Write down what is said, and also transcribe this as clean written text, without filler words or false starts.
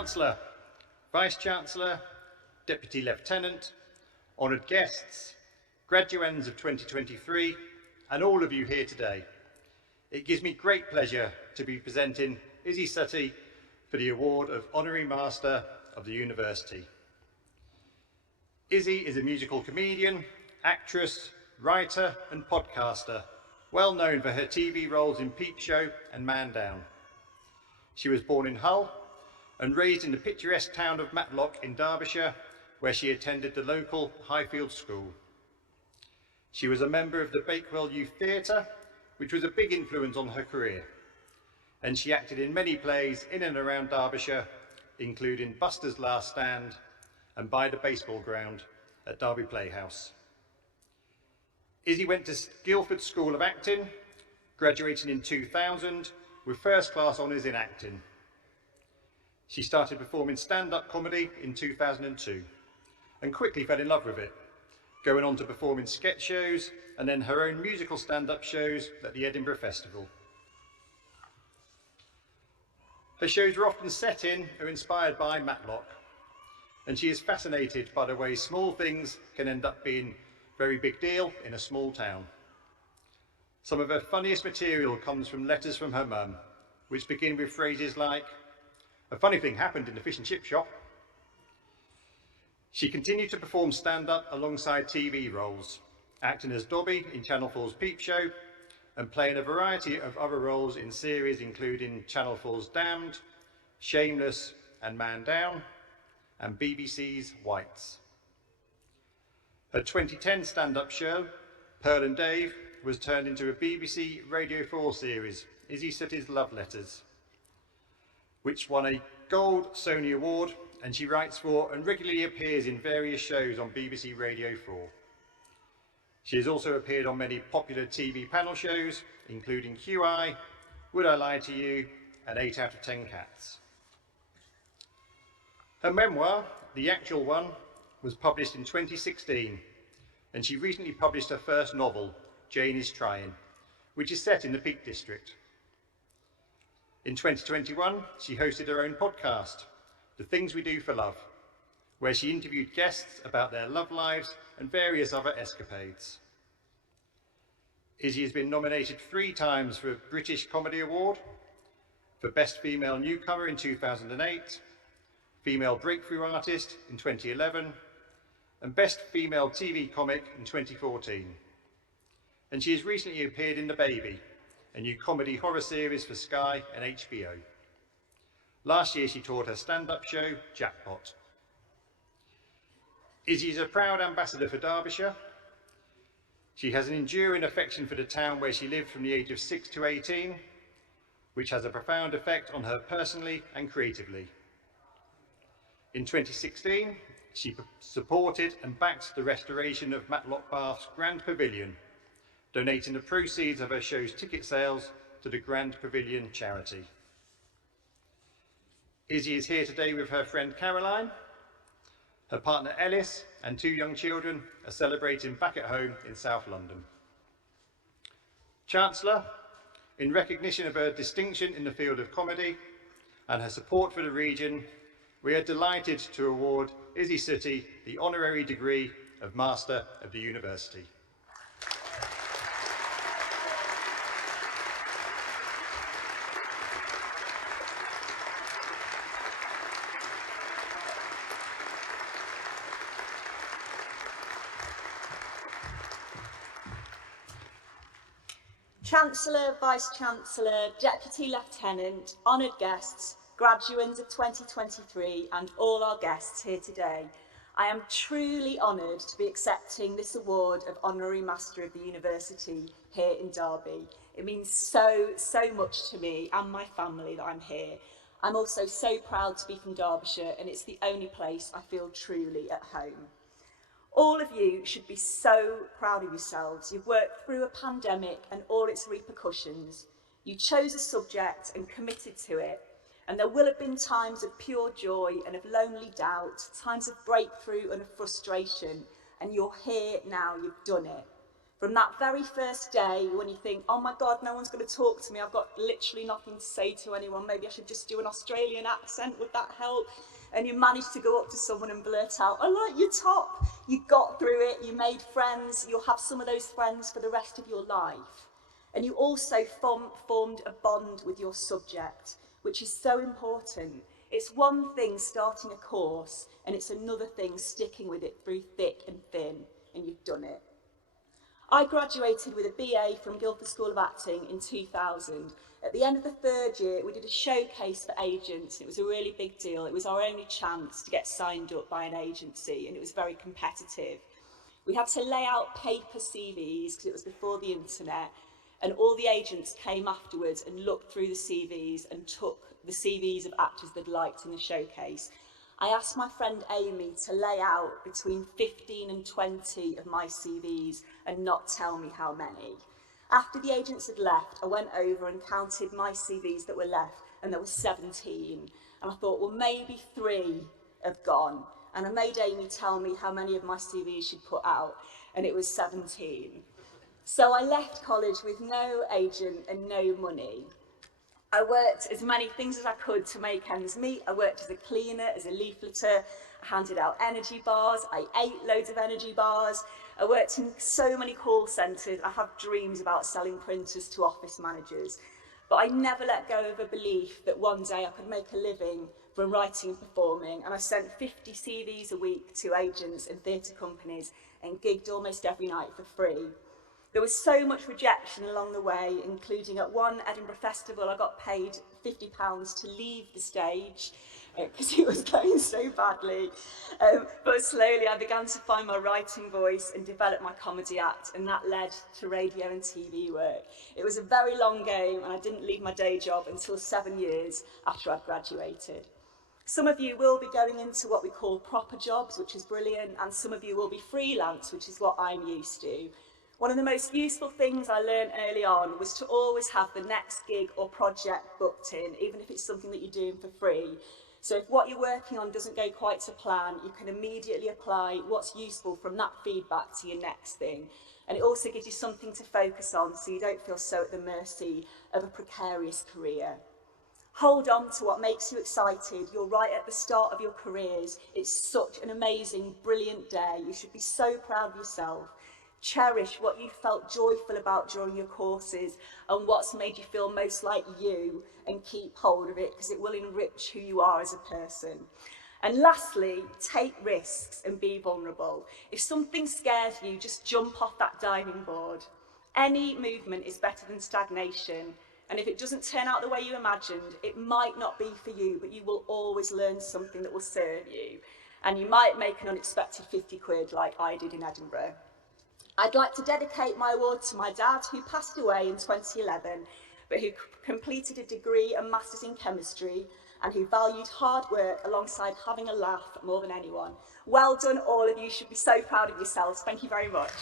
Chancellor, Vice-Chancellor, Deputy Lieutenant, honoured guests, graduands of 2023, and all of you here today. It gives me great pleasure to be presenting Isy Suttie for the award of Honorary Master of the University. Isy is a musical comedian, actress, writer and podcaster, well known for her TV roles in Peep Show and Man Down. She was born in Hull and raised in the picturesque town of Matlock in Derbyshire, where she attended the local Highfield School. She was a member of the Bakewell Youth Theatre, which was a big influence on her career, and she acted in many plays in and around Derbyshire, including Buster's Last Stand and By the Baseball Ground at Derby Playhouse. Isy went to Guildford School of Acting, graduating in 2000 with first-class honours in acting. She started performing stand-up comedy in 2002 and quickly fell in love with it, going on to perform in sketch shows and then her own musical stand-up shows at the Edinburgh Festival. Her shows are often set in or inspired by Matlock, and she is fascinated by the way small things can end up being a very big deal in a small town. Some of her funniest material comes from letters from her mum, which begin with phrases like, "A funny thing happened in the fish and chip shop." She continued to perform stand-up alongside TV roles, acting as Dobby in Channel 4's Peep Show and playing a variety of other roles in series including Channel 4's Damned, Shameless and Man Down, and BBC's Whites. Her 2010 stand-up show, Pearl and Dave, was turned into a BBC Radio 4 series, Isy Suttie's Love Letters, which won a Gold Sony Award, and she writes for and regularly appears in various shows on BBC Radio 4. She has also appeared on many popular TV panel shows, including QI, Would I Lie to You, and 8 Out of 10 Cats. Her memoir, The Actual One, was published in 2016, and she recently published her first novel, Jane is Trying, which is set in the Peak District. In 2021, she hosted her own podcast, The Things We Do for Love, where she interviewed guests about their love lives and various other escapades. Isy has been nominated 3 times for a British Comedy Award, for Best Female Newcomer in 2008, Female Breakthrough Artist in 2011, and Best Female TV Comic in 2014. And she has recently appeared in The Baby, a new comedy horror series for Sky and HBO. Last year she toured her stand-up show, Jackpot. Isy is a proud ambassador for Derbyshire. She has an enduring affection for the town where she lived from the age of 6 to 18, which has a profound effect on her personally and creatively. In 2016, she supported and backed the restoration of Matlock Bath's Grand Pavilion, donating the proceeds of her show's ticket sales to the Grand Pavilion charity. Isy is here today with her friend Caroline. Her partner Ellis and 2 young children are celebrating back at home in South London. Chancellor, in recognition of her distinction in the field of comedy and her support for the region, we are delighted to award Isy Suttie the honorary degree of Master of the University. Chancellor, Vice-Chancellor, Deputy Lieutenant, honoured guests, graduands of 2023 and all our guests here today, I am truly honoured to be accepting this award of Honorary Master of the University here in Derby. It means so much to me and my family that I'm here. I'm also so proud to be from Derbyshire, and it's the only place I feel truly at home. All of you should be so proud of yourselves. You've worked through a pandemic and all its repercussions. You chose a subject and committed to it. And there will have been times of pure joy and of lonely doubt, times of breakthrough and of frustration. And you're here now, you've done it. From that very first day when you think, oh my God, no one's going to talk to me, I've got literally nothing to say to anyone, maybe I should just do an Australian accent, would that help? And you manage to go up to someone and blurt out, I like your top. You got through it, you made friends, you'll have some of those friends for the rest of your life. And you also formed a bond with your subject, which is so important. It's one thing starting a course, and it's another thing sticking with it through thick and thin, and you've done it. I graduated with a BA from Guildford School of Acting in 2000. At the end of the third year, we did a showcase for agents. It was a really big deal. It was our only chance to get signed up by an agency, and it was very competitive. We had to lay out paper CVs because it was before the internet, and all the agents came afterwards and looked through the CVs and took the CVs of actors they'd liked in the showcase. I asked my friend Amy to lay out between 15 and 20 of my CVs and not tell me how many. After the agents had left, I went over and counted my CVs that were left, and there were 17. And I thought, well, maybe 3 have gone. And I made Amy tell me how many of my CVs she'd put out, and it was 17. So I left college with no agent and no money. I worked as many things as I could to make ends meet. I worked as a cleaner, as a leafleter. I handed out energy bars. I ate loads of energy bars. I worked in so many call centres. I have dreams about selling printers to office managers. But I never let go of a belief that one day I could make a living from writing and performing. And I sent 50 CVs a week to agents and theatre companies and gigged almost every night for free. There was so much rejection along the way, including at one Edinburgh festival, I got paid £50 to leave the stage because it was going so badly. But slowly I began to find my writing voice and develop my comedy act, and that led to radio and TV work. It was a very long game, and I didn't leave my day job until 7 years after I'd graduated. Some of you will be going into what we call proper jobs, which is brilliant, and some of you will be freelance, which is what I'm used to. One of the most useful things I learned early on was to always have the next gig or project booked in, even if it's something that you're doing for free. So if what you're working on doesn't go quite to plan, you can immediately apply what's useful from that feedback to your next thing. And it also gives you something to focus on so you don't feel so at the mercy of a precarious career. Hold on to what makes you excited. You're right at the start of your careers. It's such an amazing, brilliant day. You should be so proud of yourself. Cherish what you felt joyful about during your courses and what's made you feel most like you, and keep hold of it because it will enrich who you are as a person. And lastly, take risks and be vulnerable. If something scares you, just jump off that diving board. Any movement is better than stagnation. And if it doesn't turn out the way you imagined, it might not be for you, but you will always learn something that will serve you. And you might make an unexpected 50 quid like I did in Edinburgh. I'd like to dedicate my award to my dad, who passed away in 2011, but who completed a degree and masters in chemistry, and who valued hard work alongside having a laugh more than anyone. Well done, all of you. You should be so proud of yourselves. Thank you very much.